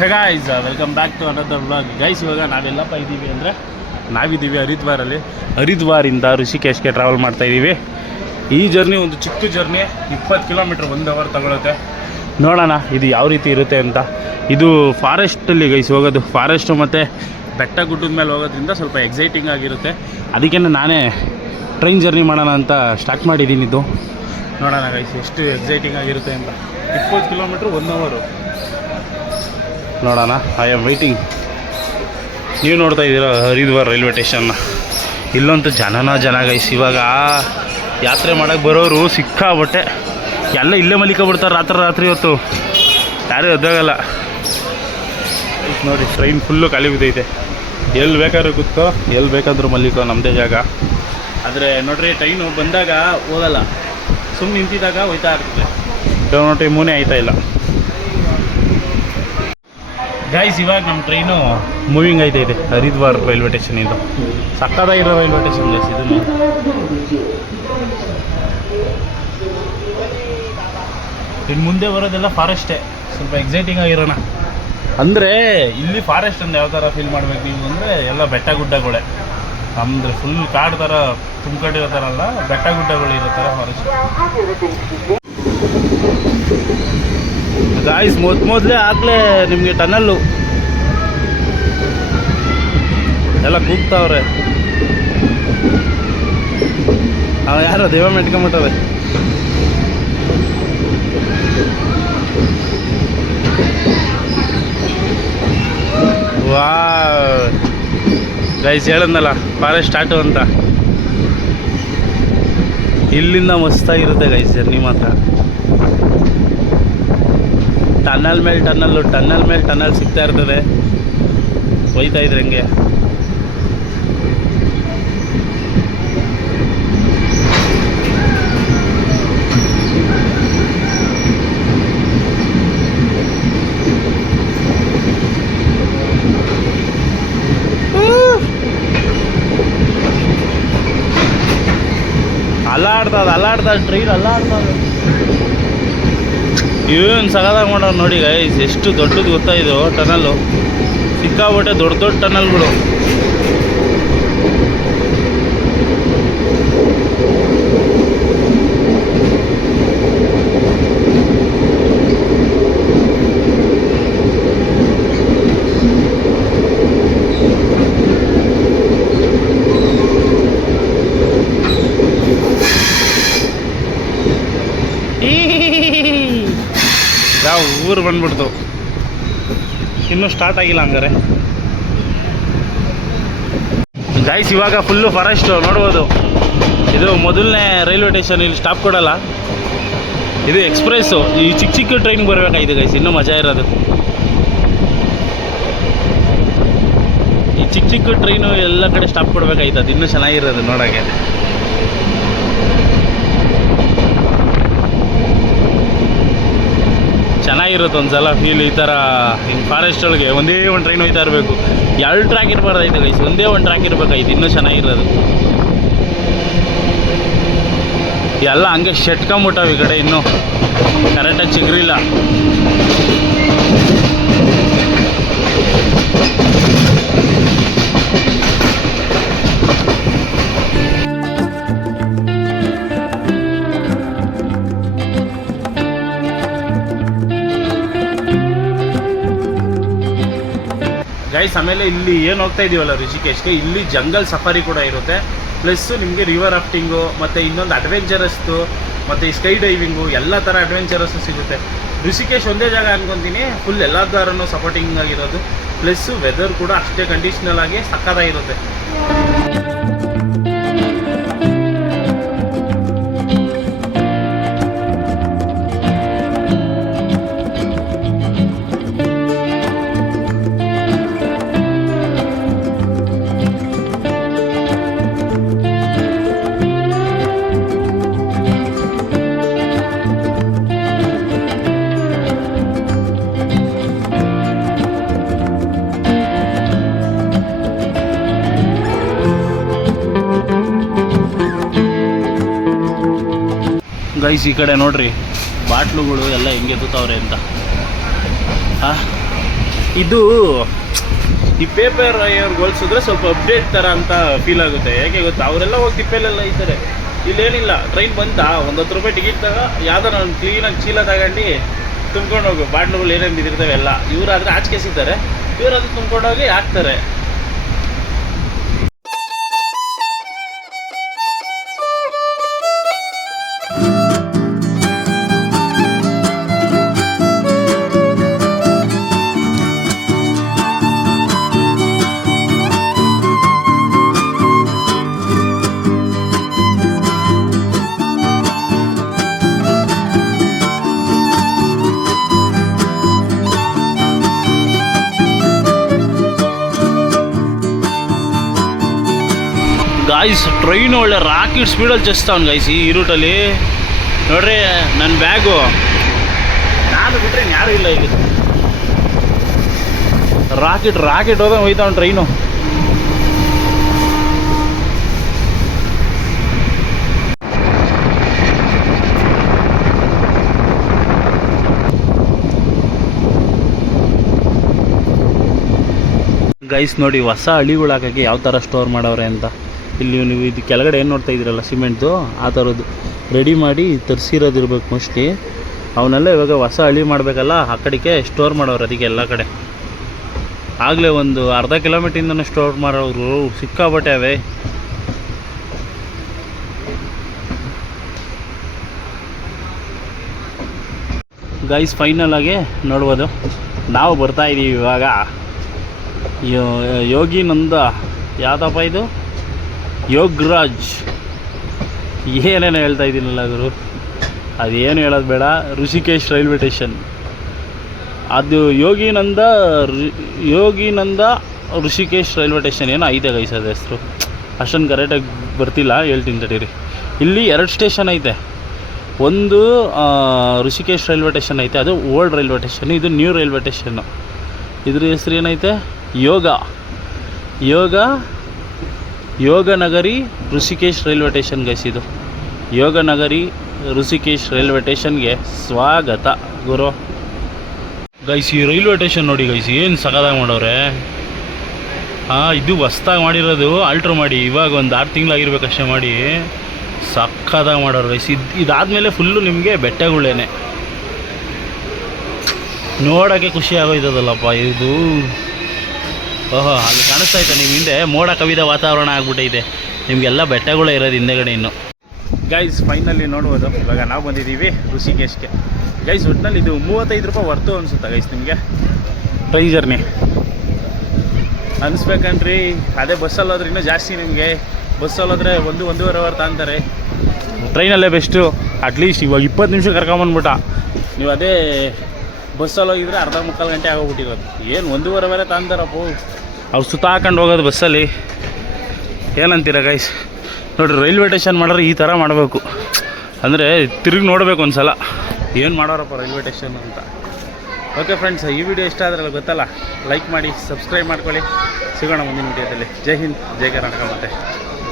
Guys welcome back to another vlog. Guys ಇವಾಗ ನಾವೆಲ್ಲಪ್ಪ ಇದ್ದೀವಿ ಅಂದರೆ ನಾವಿದ್ದೀವಿ ಹರಿದ್ವಾರಲ್ಲಿ. ಹರಿದ್ವಾರಿಂದ ಋಷಿಕೇಶ್ಗೆ ಟ್ರಾವೆಲ್ ಮಾಡ್ತಾಯಿದ್ದೀವಿ. ಈ ಜರ್ನಿ ಒಂದು ಚಿಕ್ಕ ಜರ್ನಿ, 20 ಕಿಲೋಮೀಟ್ರ್ 1 ಅವರ್ ತಗೊಳುತ್ತೆ. ನೋಡೋಣ ಇದು ಯಾವ ರೀತಿ ಇರುತ್ತೆ ಅಂತ. ಇದು ಫಾರೆಸ್ಟಲ್ಲಿ ಗೈಸ್ ಹೋಗೋದು. ಫಾರೆಸ್ಟು ಮತ್ತು ಬೆಟ್ಟ ಗುಡ್ಡದ ಮೇಲೆ ಹೋಗೋದ್ರಿಂದ ಸ್ವಲ್ಪ ಎಕ್ಸೈಟಿಂಗ್ ಆಗಿರುತ್ತೆ. ಅದಕ್ಕೆ ನಾನೇ ಟ್ರೈನ್ ಜರ್ನಿ ಮಾಡೋಣ ಅಂತ ಸ್ಟಾರ್ಟ್ ಮಾಡಿದ್ದೀನಿ. ಇದು ನೋಡೋಣ ಗೈಸ್ ಎಷ್ಟು ಎಕ್ಸೈಟಿಂಗ್ ಆಗಿರುತ್ತೆ ಅಂತ. 20 ಕಿಲೋಮೀಟ್ರ್ 1 ಅವರು. ನೋಡೋಣ. I am waiting. ನೀವು ನೋಡ್ತಾ ಇದ್ದೀರಾ ಹರಿದ್ವಾರ್ ರೈಲ್ವೆ ಸ್ಟೇಷನ್ನ. ಇಲ್ಲಂತೂ ಜನ ಗೈಸ್. ಇವಾಗ ಯಾತ್ರೆ ಮಾಡೋಕ್ಕೆ ಬರೋರು ಸಿಕ್ಕಾಬಟ್ಟೆ ಎಲ್ಲ ಇಲ್ಲೇ ಮಲಿಕೊಬಿಡ್ತಾರೆ ರಾತ್ರಿ ಹೊತ್ತು. ಯಾರೂ ಎದ್ದಾಗಲ್ಲ ನೋಡಿ. ಟ್ರೈನ್ ಫುಲ್ಲು ಖಾಲಿ ಬಿದ್ದೈತೆ. ಎಲ್ಲಿ ಬೇಕಾದ್ರೂ ಕೂತ್ಕೋ, ಎಲ್ಲಿ ಬೇಕಾದರೂ ಮಲ್ಲಿಕೋ, ನಮ್ಮದೇ ಜಾಗ. ಆದರೆ ನೋಡ್ರಿ ಟ್ರೈನು ಬಂದಾಗ ಹೋಗಲ್ಲ, ಸುಮ್ಮನೆ ನಿಂತಿದ್ದಾಗ ಹೋಯ್ತಾ ಇರ್ತದೆ. ನೋಡ್ರಿ ಮೂನೇ ಆಯ್ತಾ ಇಲ್ಲ ಗೈಸ್. ಇವಾಗ ನಮ್ಮ ಟ್ರೈನು ಮೂವಿಂಗ್ ಆಯ್ತೈತೆ ಹರಿದ್ವಾರ್ ರೈಲ್ವೆ ಸ್ಟೇಷನಿಂದ. ಸಕ್ಕತ್ತಾಗಿರೋ ರೈಲ್ವೆ ಸ್ಟೇಷನ್ ಗೈಸ್ ಇದನ್ನು. ಇನ್ನು ಮುಂದೆ ಬರೋದೆಲ್ಲ ಫಾರೆಸ್ಟೇ. ಸ್ವಲ್ಪ ಎಕ್ಸೈಟಿಂಗ್ ಆಗಿರೋಣ. ಅಂದರೆ ಇಲ್ಲಿ ಫಾರೆಸ್ಟ್ ಅಂದರೆ ಯಾವ ಥರ ಫೀಲ್ ಮಾಡ್ಬೇಕು ನೀವು ಅಂದರೆ, ಎಲ್ಲ ಬೆಟ್ಟ ಗುಡ್ಡಗಳೇ. ನಮ್ಮದು ಫುಲ್ ಕಾಡು ಥರ ತುಂಬಿಕೊಂಡಿರೋ ಥರ ಅಲ್ಲ, ಬೆಟ್ಟ ಗುಡ್ಡಗಳು ಇರೋ ಥರ ಫಾರೆಸ್ಟ್. ಗಾಯ್ಸ್ ಮೊದಲೇ ಆಗಲೇ ನಿಮಗೆ ಟನಲ್ಲು ಎಲ್ಲ ಕೂಗ್ತಾವ್ರೆ. ಯಾರೋ ದೇವ ಮೆಟ್ಕೊಂಬಿಟ್ಟವೆ. ವಾ ಗೈಸ್ ಹೇಳದ್ನಲ್ಲ ಫಾರೆಸ್ಟ್ ಸ್ಟಾರ್ಟು ಅಂತ. ಇಲ್ಲಿಂದ ಮಸ್ತಾಗಿರುತ್ತೆ ಗೈಸ್ ಜರ್ನಿ ಮಾತ್ರ. ಟನ್ನಲ್ ಮೇಲೆ ಟನ್ನಲ್ ಸಿಗ್ತಾ ಇರ್ತದೆ. ಹೋಯ್ತಾ ಇದ್ರೆ ಹಂಗೆ. ಅಲ್ಲಾಡ್ತದೆ ಟ್ರೈನ್ ಅಲ್ಲಾಡ್ತದೆ. ಏನು ಸಗದಾಗ ಮಾಡೋರು ನೋಡಿ ಗೈಸ್. ಎಷ್ಟು ದೊಡ್ಡದು ಗೊತ್ತಾ ಇದು ಟನಲ್ಲು. ಸಿಕ್ಕಾಬಿಟ್ಟೆ ದೊಡ್ಡ ಟನಲ್ಗಳು. ಯಾವ ಊರು ಬಂದ್ಬಿಡ್ತು. ಇನ್ನೂ ಸ್ಟಾರ್ಟ್ ಆಗಿಲ್ಲ ಹಂಗಾರೆ ಗೈಸ್. ಇವಾಗ ಫುಲ್ಲು ಫಾರೆಸ್ಟು ನೋಡ್ಬೋದು. ಇದು ಮೊದಲನೇ ರೈಲ್ವೆ ಸ್ಟೇಷನ್. ಇಲ್ಲಿ ಸ್ಟಾಪ್ ಕೊಡಲ್ಲ. ಇದು ಎಕ್ಸ್ಪ್ರೆಸ್ಸು. ಈ ಚಿಕ್ಕ ಟ್ರೈನ್ಗೆ ಬರಬೇಕಾಯ್ತು ಗೈಸ್. ಇನ್ನೂ ಮಜಾ ಇರೋದು. ಈ ಚಿಕ್ಕ ಟ್ರೈನು ಎಲ್ಲ ಕಡೆ ಸ್ಟಾಪ್ ಕೊಡಬೇಕಾಯ್ತು. ಅದು ಇನ್ನೂ ಚೆನ್ನಾಗಿರೋದು ನೋಡೋಕ್ಕೆ. ಚೆನ್ನಾಗಿರುತ್ತೆ ಒಂದ್ಸಲ ಫೀಲ್. ಈ ಥರ ಹಿಂಗೆ ಫಾರೆಸ್ಟ್ ಒಳಗೆ ಒಂದೇ ಒಂದು ಟ್ರೈನ್ ಹೋಯ್ತಾ ಇರಬೇಕು. 2 ಟ್ರ್ಯಾಕ್ ಇರಬಾರ್ದಾಯ್ತು ಗೈಸ್. ಒಂದೇ ಒಂದು ಟ್ರ್ಯಾಕ್ ಇರಬೇಕಾಯ್ತು. ಇನ್ನೂ ಚೆನ್ನಾಗಿರೋದು. ಎಲ್ಲ ಹಂಗೆ ಶೆಟ್ಕೊಂಬಿಟ್ಟಾವೆ ಈ ಕಡೆ. ಇನ್ನೂ ಕರೆಕ್ಟಾಗಿ ಚಿಗುರಿಲ್ಲ. ಗೈಸ್ ಆಮೇಲೆ ಇಲ್ಲಿ ಏನು ಹೋಗ್ತಾ ಇದೀವಲ್ಲ ಋಷಿಕೇಶ್ಗೆ, ಇಲ್ಲಿ ಜಂಗಲ್ ಸಫಾರಿ ಕೂಡ ಇರುತ್ತೆ. ಪ್ಲಸ್ಸು ನಿಮಗೆ ರಿವರ್ ರಾಫ್ಟಿಂಗು ಮತ್ತು ಇನ್ನೊಂದು ಅಡ್ವೆಂಚರಸ್ದು ಮತ್ತು ಈ ಸ್ಕೈ ಡೈವಿಂಗು ಎಲ್ಲ ಥರ ಅಡ್ವೆಂಚರಸ್ಸು ಸಿಗುತ್ತೆ. ಋಷಿಕೇಶ್ ಒಂದೇ ಜಾಗ ಅನ್ಕೊತೀನಿ ಫುಲ್ ಎಲ್ಲ ಥರನೂ ಸಪೋರ್ಟಿಂಗ್ ಆಗಿರೋದು. ಪ್ಲಸ್ಸು ವೆದರ್ ಕೂಡ ಅಷ್ಟೇ ಕಂಡೀಷ್ನಲ್ ಆಗಿ ಸಕ್ಕತ್ತಾಗಿರುತ್ತೆ. ಗೈಸ್ ಈ ಕಡೆ ನೋಡ್ರಿ ಬಾಟ್ಲುಗಳು ಎಲ್ಲ ಹೆಂಗೆ ಎತ್ತುತ್ತವ್ರೆ ಅಂತ. ಇದು ಈ ಪೇಪರ್ ಅವ್ರಿಗೆ ಹೋಲಿಸಿದ್ರೆ ಸ್ವಲ್ಪ ಅಪ್ಡೇಟ್ ಥರ ಅಂತ ಫೀಲ್ ಆಗುತ್ತೆ. ಹೇಗೆ ಗೊತ್ತಾ, ಅವರೆಲ್ಲ ಹೋಗಿ ತಿಪ್ಪೆಲೆಲ್ಲ ಇದ್ದಾರೆ. ಇಲ್ಲೇನಿಲ್ಲ, ಟ್ರೈನ್ ಬಂತ, ಒಂದು 10 ರೂಪಾಯಿ ಟಿಕೆಟ್ ತಗೋ, ಯಾವ್ದಾರ ಒಂದು ಕ್ಲೀನಾಗಿ ಚೀಲ ತಗೊಂಡು ತುಂಬ್ಕೊಂಡು ಹೋಗು. ಬಾಟ್ಲುಗಳು ಏನೇನು ಬಿದ್ದಿರ್ತವೆ ಎಲ್ಲ ಇವರಾದರೆ ಆಚೆ ಸಿಗ್ತಾರೆ, ಇವರಾದ್ರೂ ತುಂಬ್ಕೊಂಡೋಗಿ ಹಾಕ್ತಾರೆ. ಗಾಯ್ಸ್ ಟ್ರೈನ್ ಒಳ್ಳೆ ರಾಕೆಟ್ ಸ್ಪೀಡಲ್ಲಿ ಚಸ್ತಾವನು ಗೈಸ್ ಈ ರೂಟಲ್ಲಿ. ನೋಡ್ರಿ ನನ್ನ ಬ್ಯಾಗು ನಾನು ಬಿಟ್ರೆ ಯಾರೂ ಇಲ್ಲ ಇಲ್ಲಿ. ರಾಕೆಟ್ ಹೋದ ಹೋಯ್ತಾವನು ಟ್ರೈನು. ಗೈಸ್ ನೋಡಿ ಹೊಸ ಹಳಿಗಳು ಹಾಕಕ್ಕೆ ಯಾವ ಥರ ಸ್ಟೋರ್ ಮಾಡವ್ರೆ ಅಂತ. ಇಲ್ಲಿ ನೀವು ಇದು ಕೆಳಗಡೆ ಏನು ನೋಡ್ತಾ ಇದ್ದೀರಲ್ಲ ಸಿಮೆಂಟ್ದು, ಆ ಥರದ್ದು ರೆಡಿ ಮಾಡಿ ತರಿಸಿರೋದಿರ್ಬೇಕು ಮೋಸ್ಟ್ಲಿ. ಅವನ್ನೆಲ್ಲ ಇವಾಗ ಹೊಸ ಹಳಿ ಮಾಡಬೇಕಲ್ಲ, ಆ ಕಡೆಗೆ ಸ್ಟೋರ್ ಮಾಡೋರು ಅದಕ್ಕೆ ಎಲ್ಲ ಕಡೆ. ಆಗಲೇ ಒಂದು ಅರ್ಧ ಕಿಲೋಮೀಟ್ರಿಂದನೂ ಸ್ಟೋರ್ ಮಾಡೋರು ಸಿಕ್ಕಾಬಟ್ಟೆ ಅವೇ. ಗೈಸ್ ಫೈನಲ್ ಆಗಿ ನೋಡ್ಬೋದು ನಾವು ಬರ್ತಾಯಿದ್ದೀವಿ ಇವಾಗ ಯೋಗಿನಂದ, ಯಾವುದಪ್ಪ ಇದು, ಯೋಗರಾಜ್. ಏನೇನು ಹೇಳ್ತಾ ಇದ್ದೀನಲ್ಲ ಗುರು, ಅದೇನು ಹೇಳೋದು ಬೇಡ. ಋಷಿಕೇಶ್ ರೈಲ್ವೆ ಸ್ಟೇಷನ್ ಅದು ಯೋಗಿನಂದ ಋಷಿಕೇಶ್ ರೈಲ್ವೆ ಸ್ಟೇಷನ್ ಏನೋ ಐತೆ ಗೈಸ್ ಅದು ಹೆಸರು. ಅಷ್ಟೊಂದು ಕರೆಕ್ಟಾಗಿ ಬರ್ತಿಲ್ಲ, ಹೇಳ್ತೀನಿ ತಡೀರಿ. ಇಲ್ಲಿ 2 ಸ್ಟೇಷನ್ ಐತೆ. ಒಂದು ಋಷಿಕೇಶ್ ರೈಲ್ವೆ ಸ್ಟೇಷನ್ ಐತೆ, ಅದು ಓಲ್ಡ್ ರೈಲ್ವೆ ಸ್ಟೇಷನ್. ಇದು ನ್ಯೂ ರೈಲ್ವೆ ಸ್ಟೇಷನ್ನು. ಇದ್ರ ಹೆಸರು ಏನೈತೆ, ಯೋಗನಗರಿ ಋಷಿಕೇಶ್ ರೈಲ್ವೆ ಸ್ಟೇಷನ್ ಗೈಸ್. ಇದು ಯೋಗನಗರಿ ಋಷಿಕೇಶ್ ರೈಲ್ವೆ ಸ್ಟೇಷನ್ಗೆ ಸ್ವಾಗತ ಗುರು. ಗೈಸ್ ಈ ರೈಲ್ವೆ ಸ್ಟೇಷನ್ ನೋಡಿ ಗೈಸ್, ಏನು ಸಖತ್ತಾಗಿ ಮಾಡವ್ರೆ. ಇದು ಹೊಸ್ದಾಗಿ ಮಾಡಿರೋದು, ಆಲ್ಟ್ರ್ ಮಾಡಿ ಇವಾಗ ಒಂದು 6 ತಿಂಗಳಾಗಿರ್ಬೇಕಷ್ಟೇ ಮಾಡಿ. ಸಖತ್ತಾಗಿ ಮಾಡೋರು ಗೈಸ್. ಇದಾದಮೇಲೆ ಫುಲ್ಲು ನಿಮಗೆ ಬೆಟ್ಟಗಳೇನೆ ನೋಡೋಕ್ಕೆ ಖುಷಿ ಆಗೋಯ್ತದಲ್ಲಪ್ಪ ಇದು. ಓಹೋ ಅಲ್ಲಿ ಕಾಣಿಸ್ತಾ ಐತೆ ನಿಮ್ಮ ಹಿಂದೆ, ಮೋಡ ಕವಿದ ವಾತಾವರಣ ಆಗ್ಬಿಟ್ಟೈತೆ. ನಿಮಗೆಲ್ಲ ಬೆಟ್ಟಗಳೇ ಇರೋದು ಹಿಂದೆಗಡೆ ಇನ್ನು. ಗೈಸ್ ಫೈನಲಿ ನೋಡ್ಬೋದು, ಇವಾಗ ನಾವು ಬಂದಿದ್ದೀವಿ ಋಷಿಕೇಶ್ಗೆ. ಗೈಸ್ ಒಟ್ಟಿನಲ್ಲಿ ಇದು 35 ರೂಪಾಯಿ ವರ್ತು ಅನಿಸುತ್ತಾ ಗೈಸ್ ನಿಮಗೆ ಟ್ರೈನ್ ಜರ್ನಿ? ಅನಿಸ್ಬೇಕನ್ರಿ. ಅದೇ ಬಸ್ಸಲ್ಲಿ ಹೋದ್ರೆ ಇನ್ನೂ ಜಾಸ್ತಿ ನಿಮಗೆ. ಬಸ್ಸಲ್ಲಿ ಹೋದರೆ 1-1.5 ಅವರ್ ತಾಂತಾರೆ. ಟ್ರೈನಲ್ಲೇ ಬೆಸ್ಟು. ಅಟ್ಲೀಸ್ಟ್ ಇವಾಗ 20 ನಿಮಿಷ ಕರ್ಕೊಂಬಂದ್ಬಿಟ್ಟ. ನೀವು ಅದೇ ಬಸ್ಸಲ್ಲಿ ಹೋಗಿದ್ರೆ ಅರ್ಧ ಮುಕ್ಕಾಲು ಗಂಟೆ ಆಗೋಗ್ಬಿಟ್ಟಿರೋದು. ಏನು 1.5 ಅವರೇ ತಾಂತಾರಪ್ಪು. ಅವ್ರು ಸುತ್ತಾಕೊಂಡು ಹೋಗೋದು ಬಸ್ಸಲ್ಲಿ. ಏನಂತೀರ ಗೈಸ್? ನೋಡಿರಿ ರೈಲ್ವೆ ಸ್ಟೇಷನ್ ಮಾಡಿದ್ರೆ ಈ ಥರ ಮಾಡಬೇಕು. ಅಂದರೆ ತಿರುಗಿ ನೋಡಬೇಕು ಒಂದು ಸಲ ಏನು ಮಾಡೋರಪ್ಪ ರೈಲ್ವೆ ಸ್ಟೇಷನ್ ಅಂತ. ಓಕೆ ಫ್ರೆಂಡ್ಸ್, ಈ ವಿಡಿಯೋ ಇಷ್ಟ ಆದ್ರಲ್ಲ ಗೊತ್ತಲ್ಲ, ಲೈಕ್ ಮಾಡಿ, ಸಬ್ಸ್ಕ್ರೈಬ್ ಮಾಡ್ಕೊಳ್ಳಿ. ಸಿಗೋಣ ಮುಂದಿನ ವಿಡಿಯೋದಲ್ಲಿ. ಜೈ ಹಿಂದ್, ಜೈ ಕರ್ನಾಟಕ. ಮತ್ತೆ